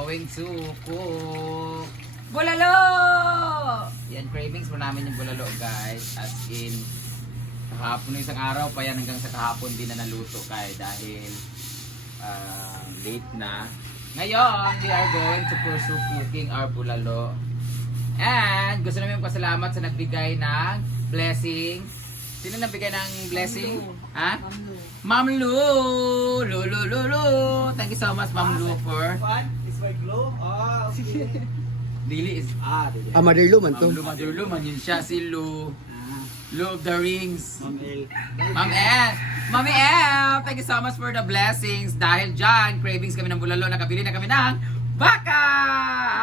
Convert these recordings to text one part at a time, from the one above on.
going to cook Bulalo! yan, cravings mo namin yung bulalo guys. As in, kahapon ng isang araw pa yan hanggang sa kahapon din na naluto dahil late na. Ngayon, we are going to pursue cooking our bulalo. And gusto namin pasalamat sa nagbigay ng blessing. Sino nagbigay ng blessing? Ha? Ma'am Lu! Lu! Thank you so much, Ma'am Lu, for... What? Is my glow? Ah, okay. Dili is... Dili. Mother Lu man to. Ma'am Lu, man yun siya, si Lu. Lu of the Rings. Ma'am El. Ma'am El! Mami El! Thank you so much for the blessings. Dahil dyan, cravings kami ng bulalo, nakabili na kami ng baka!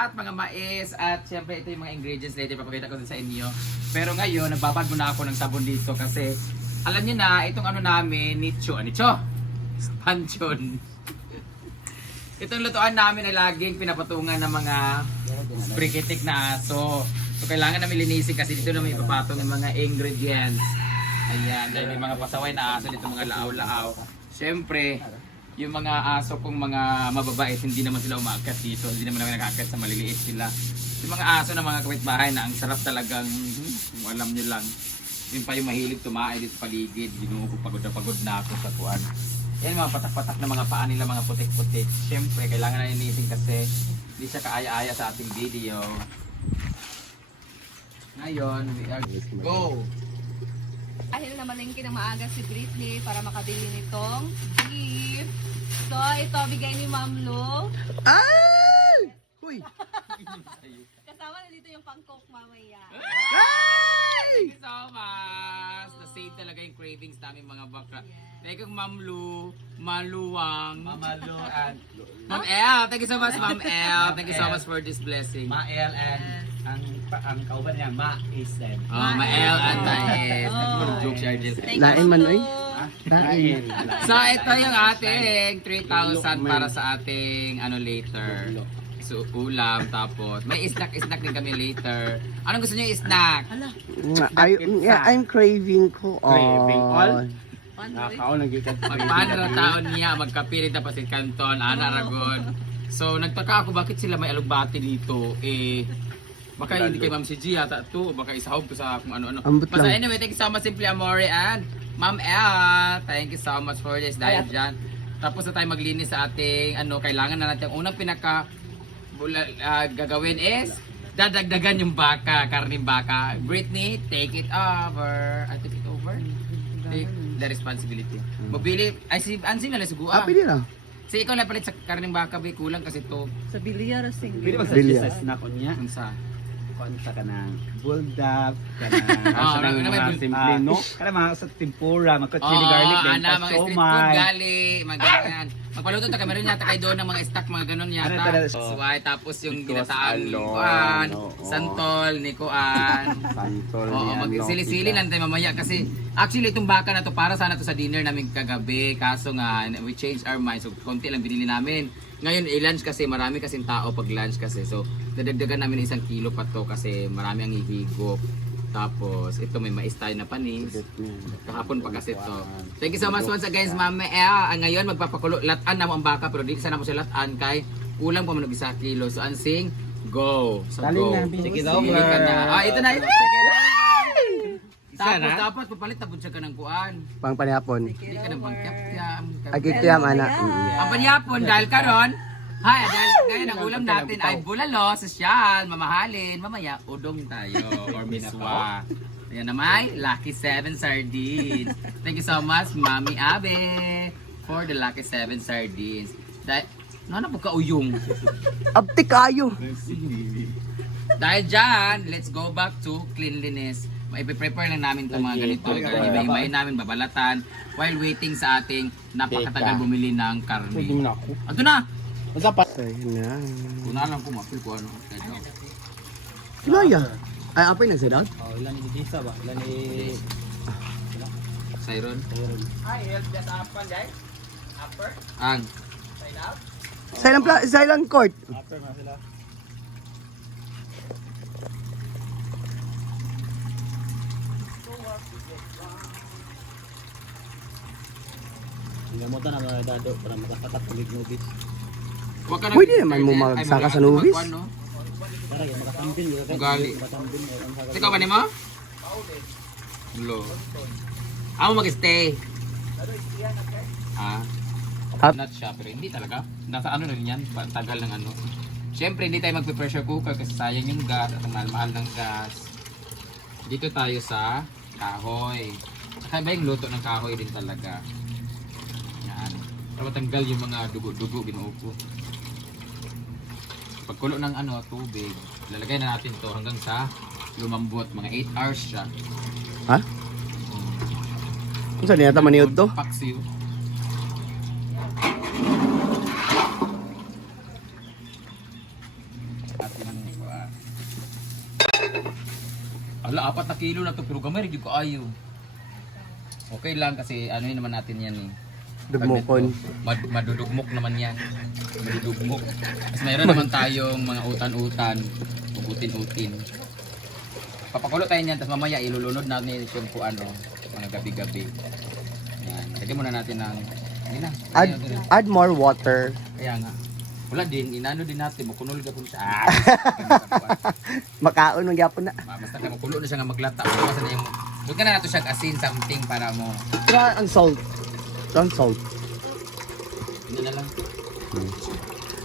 At mga mais. At syempre, ito yung mga ingredients later. Papakita ko din sa inyo. Pero ngayon, nagbabad muna ako ng sabon dito kasi alam niyo na, itong ano namin, nicho. Panchon. Itong lutuan namin ay laging pinapatungan ng mga prikitik na aso. So kailangan namin linisin kasi dito namin ipapatong yung mga ingredients. Ayan, dahil may mga pasaway na aso dito, mga laaw-laaw. Siyempre, yung mga aso kong mga mababait, hindi naman sila umaakyat dito. Hindi naman namin nakaakyat sa maliliit sila. Yung mga aso ng mga kapitbahay na ang sarap talagang, kung alam nyo lang. Yung pa yung mahilig tumae dito paligid. Ginuho pagod na ako sa kuwan. Yan mga patak-patak na mga paa nila, mga putik-putik. Siyempre, kailangan na linisin kasi hindi siya kaaya-aya sa ating video. Ngayon, we are go! Dahil namalengke ng maaga si Britney para makabili nitong gift. So, ito bigay ni Ma'am Lu. Ay! Huy! Kasama na dito yung pang-cook mamaya. Thank you so much! Na-save talaga yung cravings namin mga baka. Thank you Ma'am Lu, Maluwang, Mama Lu and Ma'am El. Thank you so much Ma'am El. Thank you so much for this blessing. Mael and ang kauban niya, Ma is then. Mael and Maes. Oh. Joke si Argel. Thank you, Lain Ma'am man, Lu. oy. Lain. So ito yung ating 3,000 para sa ating ano later. So ulam tapos may snack din kami later. Anong gusto niyo snack? I'm craving ko. Craving all? One Nagita. Magpaano na taon niya, magkapilit na pasit kanton, ana ragon. So nagtaka ako bakit sila may alugbati dito. Baka hindi kay Ma'am si Gia yata to, baka isahog ko sa kung ano-ano. Ambot Basta lang. anyway, thank you so much Simply Amore and Ma'am El. Thank you so much for this dahil dyan. Tapos na tayo maglinis sa ating ano, kailangan na natin. Ang unang gagawin is dadagdagan yung baka, karning baka. Britney, take it over. I take it over. Take the responsibility. Mabili, ay si Ansing na lang siguro. Pwede na. Kasi ikaw lang palit sa karning baka, bay, kulang kasi to. Sa bilyar, sing. Pwede Bilya. mag-suggest sa snack niya. Unsa? Konta ka ng bulldog, ka ng Ah, asa ng may mga simple, no? Kana mga sa tempura, mga chili garlic, then ana, mga street food somay. gali, mga ganyan. Magpaluto ta kami rin yata kayo doon ng mga stock, mga ganun Ano yata. talaga? Suway, tapos yung Because ginataang ni alone, Kuan, oo. santol ni Kuan. Santol Oo, yan, magsili-sili lang tayo mamaya kasi actually itong baka na to para sana to sa dinner namin kagabi. Kaso nga, we changed our mind. So, konti lang binili namin. Ngayon, i-lunch kasi, marami kasing tao pag lunch kasi. So, dadagdagan namin 1 kilo pa to kasi marami ang ihigop. Tapos, ito may mais tayo na panis. Kahapon pa kasi to. Thank you so much once again, Mama El. Ngayon, magpapakulo. Latan na mo ang baka, pero di sana mo siya latan kay kulang pa mo ng 1 kilo. So, Ansing, go. So, go. Sige daw, daw, ka na. Ah, ito na. Isa na? Tapos, papalit tapos siya ka ng kuan. Pang panihapon. Hindi ka nang pangkyap-kyam. Agitiyam, anak. Ang panyapon, dahil karon, hay, dahil ngayon ang ulam natin ay bulalo, sosyal, mamahalin, mamaya udong tayo, or miswa. Ayan na may Lucky 7 Sardines. Thank you so much, Mami Abe, for the Lucky 7 Sardines. Dahil, ano po kauyong? Abti kayo. Dahil dyan, let's go back to cleanliness. Maipe-prepare lang namin itong mga ganito. Iba-ibayin namin, babalatan, while waiting sa ating napakatagal bumili ng karne. Pwede mo na ako. Ito na! Masa pa? Ayun na. Kuna lang ko mapil ko ano. Kinaya. Ay, apay na sa doon? Oh, ilan ni Disa ba? Ilan ni Siron. Hi, help just upper guys. Upper, Ang. side out. Silent court. Upper na sila. Hindi mo na mga dado para makapatak ng nubis. Huwag ka Pwede naman mo magsaka sa nubis. Para yung makatambin juga Ugali. makatambin ang saka. Ikaw ba ni mo? Hello. Ako mag-stay. Ah. Not siya, pero hindi talaga. Nasa ano na rin yan, tagal ng ano. Siyempre, hindi tayo magpe-pressure cooker kasi sayang yung gas at ang mahal-mahal ng gas. Dito tayo sa kahoy. Kaya ba yung luto ng kahoy din talaga? Yan. Para matanggal yung mga dugo-dugo, binuupo. Pagkulo ng ano, tubig, lalagay na natin to hanggang sa lumambot. Mga 8 hours siya. Ha? Kung saan niyata maniod to? Paksiw. Ala, 4 na kilo na to pero gamay rin ko ayo. Okay lang kasi ano yun naman natin yan eh. Dugmokon. Madudugmok naman yan. Madudugmok. Mas mayroon naman tayong mga utan-utan. Utin-utin. Papakulo tayo niyan, tapos mamaya ilulunod natin yung kung ano, mga gabi-gabi. Yan. Lagyan muna natin ng, hindi na. Add more water. Kaya nga. Wala din, inano din natin, makunol ka po siya. Makaon ng yapon na. Basta ka makulo na siya nga maglata. Basta na yung, huwag ka na nato siya asin something para mo. Try ang salt. Ang salt. Hindi na lang.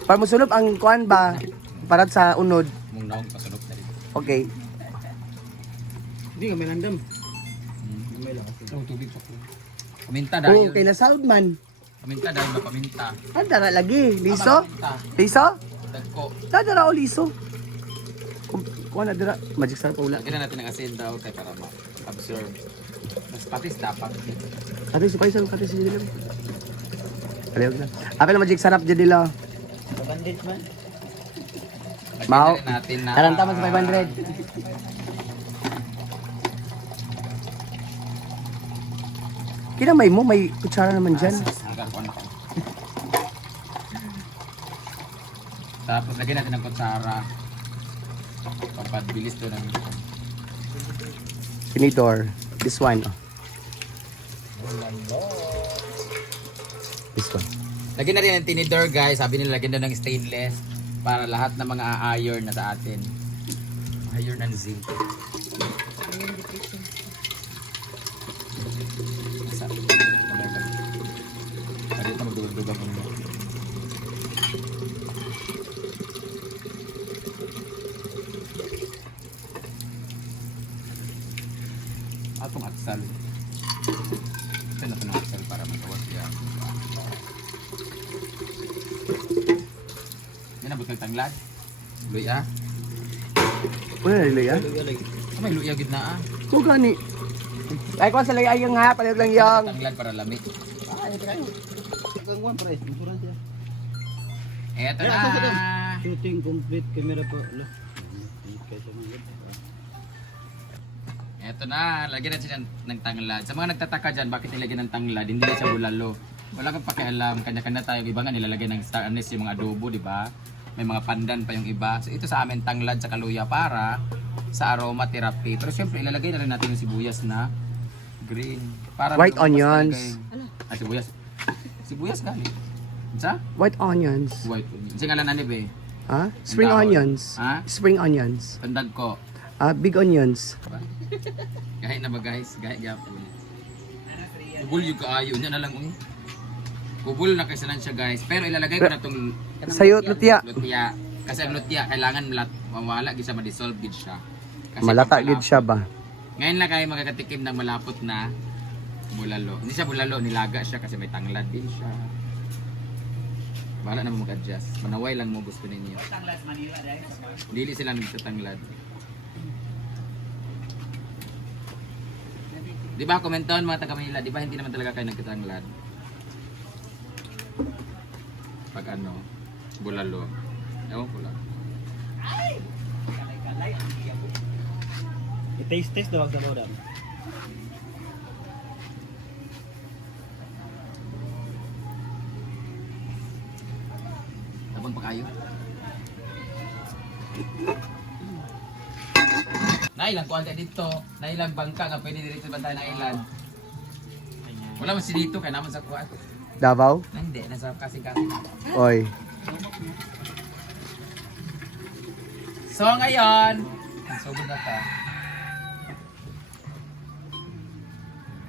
Para musunod ang kuan ba? Para sa unod. Mong naong pasunod na rin. Okay. Hindi kami nandam. May lang kasi. Oh, tubig pa po. Paminta Oh, dahil. kay na sound man. Paminta dahil mapaminta. Dara lagi. Liso? Paminta. Liso? Dagko. Dara o liso. Kuan na dara. Magic sarap pa wala. Lagyan na natin ng asin daw kaya para ma-absorb. Mas patis dapat. Ate, supay sa kate si Dilo. Kaliyog na. Apel magic sarap dyan Dilo. Bandit man. Mao. Lagyan na natin na. Taranta man sa 500. Kinamay mo, may kutsara naman dyan. Tapos lagyan natin ng kutsara. Pampabilis to ng Tinidor. This one. Oh. This one. Lagyan natin ng tinidor guys. Sabi nila lagyan na ng stainless para lahat ng mga iron na sa atin. Iron and zinc. Sa dito magdugang-dugang mo. Atong atsal. Ito na itong atsal para magawas siya. Yan na butang tanglad. Luya. Wala na nila yan. May luya gid na ah. Kung gani. Ay, kung sa lagay yung nga, palihog lang yung. Tanglad para lami. Kangwan pre, insurance ya. Eto Kaya, na. ito. Shooting complete camera po. Lo. Kaysa mga Eto na, lagyan natin siya ng tanglad. Sa mga nagtataka dyan, bakit nilagyan ng tanglad? Hindi na siya bulalo. Wala kang pakialam, kanya-kanya tayo. Iba nga nilalagay ng star anise yung mga adobo, di ba? May mga pandan pa yung iba. So ito sa amin tanglad sa kaluya para sa aroma therapy. Pero syempre ilalagay na rin natin yung sibuyas na green. Para White lumabas onions. talaga yung- sibuyas. Sibuyas gali. Sa? White onions. White onions. Kasi ngalan na be. Ha? Spring Dahon. onions. Ha? Spring onions. Tandag ko. Big onions. Diba? Gahit na ba guys? Gahit yapon. Kubul yung kaayo niya na lang uy. Kubul na kasi siya guys. Pero ilalagay ko na itong Sayot lutya. lutya. Kasi ang lutya kailangan mawala gid siya ma-dissolve gid siya. Kasi Malata pag gid siya ba? Ngayon lang kayo magkakatikim ng malapot na bulalo. Hindi siya bulalo, nilaga siya kasi may tanglad din siya. Bahala na mo mag-adjust. Manaway lang mo gusto ninyo. Dili sila nagtatanglad. Di ba komenton mga taga Manila, di ba hindi naman talaga kayo nagtatanglad? Pag ano, bulalo. Ewan ko lang. i-taste daw sa lodam. Tabang pa kayo. Nailang kuhan ka dito. Nailang bangka nga pwede dito sa bantay ng island. Wala man si dito kaya naman sa kuhan. Davao? Hindi, nasa kasing-kasing. Oy. So ngayon, sugod na ta.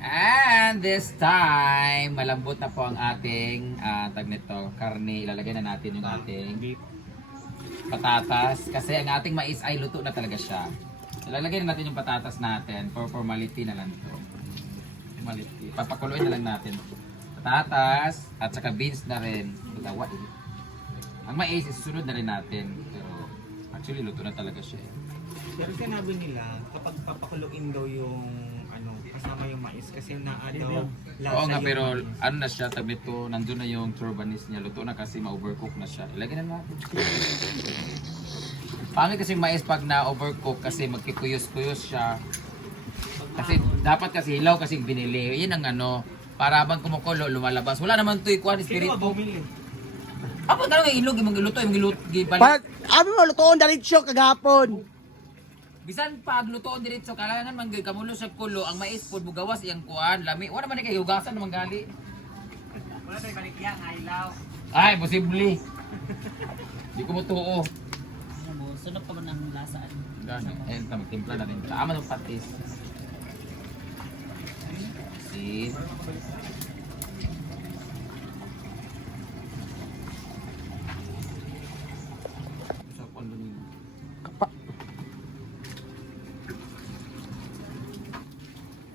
And this time, malambot na po ang ating tag nito, karne. Ilalagay na natin yung ating patatas. Kasi ang ating mais ay luto na talaga siya. Ilalagay na natin yung patatas natin for formality na lang ito. Formality. Papakuluin na lang natin. Patatas at saka beans na rin. Dalawa eh. Ang mais, isusunod na rin natin. Pero actually, luto na talaga siya. Pero sinabi nila, kapag papakuluin daw yung kasama yung mais kasi naadaw lasa. Oo nga, yung pero mais. ano na siya, tabi to, nandun na yung turbanis niya. Luto na kasi ma-overcook na siya. Ilagay na natin. Pangit kasi yung mais pag na-overcook kasi magkikuyos-kuyos siya. Kasi dapat kasi hilaw kasi binili. Yan ang para habang kumukulo, lumalabas. Wala naman ito ikuan, Sino ba espiritu. bumili? Ako talaga ilog, yung giluto, Pag, abi mo, lutoon diretso kagapon. Bisan pag lutoon diretso, kailangan man gyud kamulo sa kulo, ang mais pud bugawas iyang kuan, lami. Wala man kay hugasan naman gali. Wala tayo balikya, hilaw. Ay, posible. Di ko mutuo. Sunod pa man ang lasaan. Gani, magtimpla natin. Tama ng patis. Sin. Sa kondo niyo.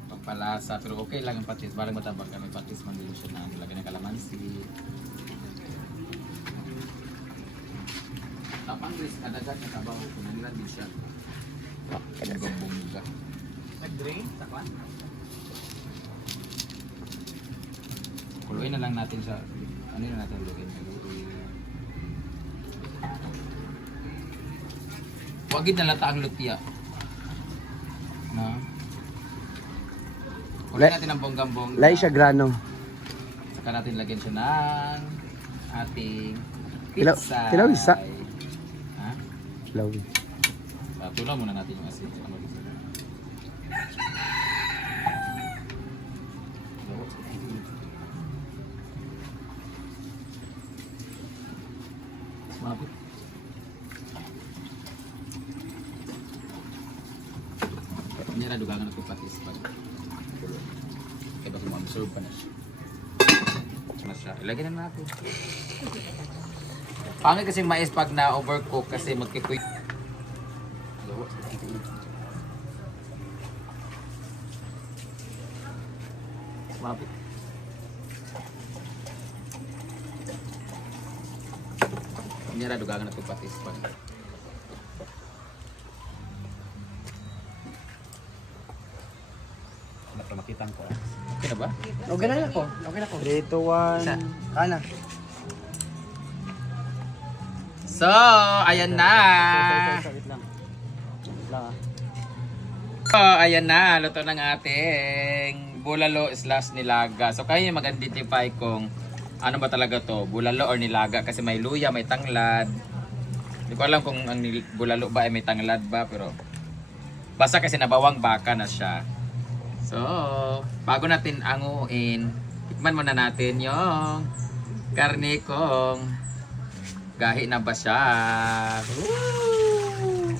Pagpalasa, pero okay lang ang patis. Barang matabang kami patis man din siya na lagyan ng kalamansi. Tapang guys, kadagat na tabaw. Kunagilan din siya. Bongga. Nag-drain? Saka? Kuluin na lang natin siya. Ano na natin lugin? Huwag na lata ang lutya. Na? Kuluin natin ang bonggang-bongga. Lai siya grano. Saka natin lagyan siya ng ating Tilaw- pizza. tilaw isa. Ha? Law. Tunaw muna natin yung asin. Ano gusto mo? Mabit. Ini na dugangan ako patis pag kulo. Kaya baka ma-absorb pa na siya. Na siya. Ilagay na natin. Pangit kasi yung mais pag na-overcook kasi magkikuy. Mabit. Ini na dugangan ako patis pag Makitan ko. okay na ba? Okay na ako. Okay na ako. 3, 2, 1. Kana. So, ayan na. Wait lang. Wait lang ah. So, ayan na. Luto ng ating bulalo / nilaga. So, kayo yung mag-identify kung ano ba talaga to, bulalo or nilaga. Kasi may luya, may tanglad. Hindi ko alam kung ang bulalo ba ay may tanglad ba. Pero, basta kasi nabawang baka na siya. So, bago natin anguin, tikman muna natin yung karne kong gahi na ba siya. Woo!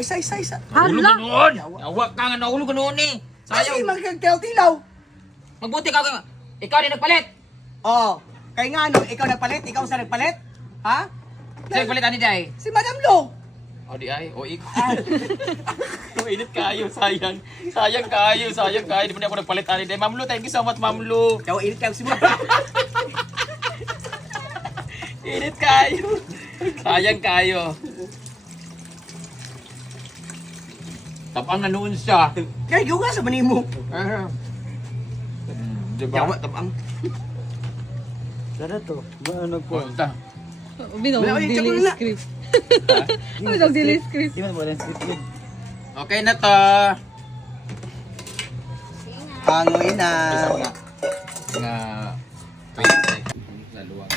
Ay, isa. Nahulog ka noon! Nawag ka nga, nahulog ka noon eh! Ay, Sayang! magkagtilaw-tilaw. Magbuti ka! Ikaw din nagpalit! Oh, kay nga ano, ikaw nagpalit? Ikaw sa nagpalit? Ha? Sa'yo palit ani day? Si Madam Lo. O di ay, o ikaw. Init kayo, sayang. Sayang kayo. Di ba na ako nagpalit ani day? Ma'am Lu, thank you so much, Ma'am Lu. Kaya init kayo si Madam. Init kayo. Sayang kayo. Tapang na noon siya. Kaya juga sa manimo. Diba? Yawa, tabang. Dada to. Ano ko? Punta. Binaw, Wala, ulit, delay tsaka wala. script. Binaw, delay script. Di man mo rin script. Okay na to. Panguin na. Nga 20 seconds. Laluwag.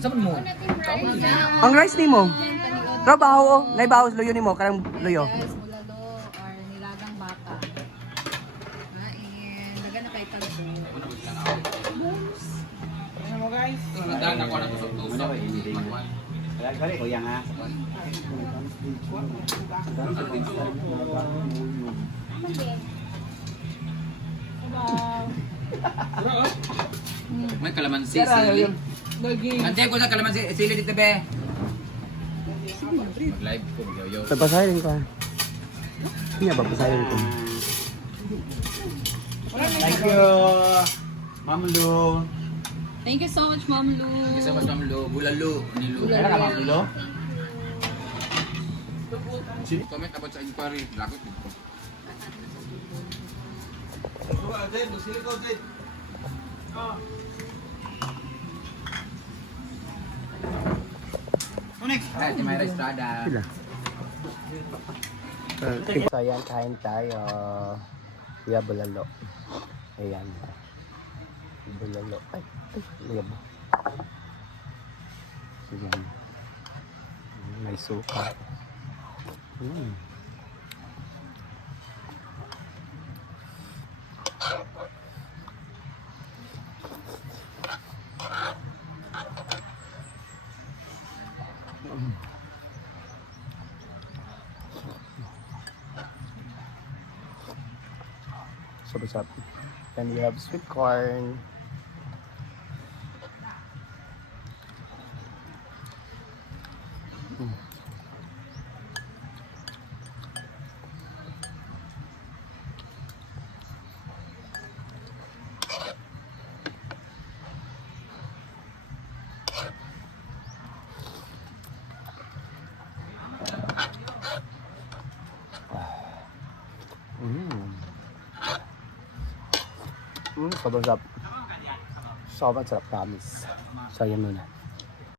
Saan mo? Ang rice ni mo. Trabaho oh. Naibaho sa luyo ni mo. Karang luyo. Yes, bulalo or nilagang baka. Kain. Dagan na kay talbo. lang nakuha na tusok-tusok. Ano ba, hindi rin. Kali ko yang ha. May kalamansi, sili. Antay ko na kalamansi, sili dito be. Mag-live ko, yo. Papasahin ko ha. Hindi ba papasahin ko? Thank you. Ma'am Lu. Thank you so much, Ma'am Lu. Isa mas Lu, bulalo, nilu. Kaya ka Ma'am Lu? Comment about sa inquiry, lakot dito. Ay, di Mayra Estrada. Sila. So ayan, kain tayo. Yeah, bulalo. Ayan. Bulalo. Ay, liyabo. Ayan. May suka. So what's up? Then we have sweet corn. Sobrang sarap. Sobrang sarap, promise. So, yan muna.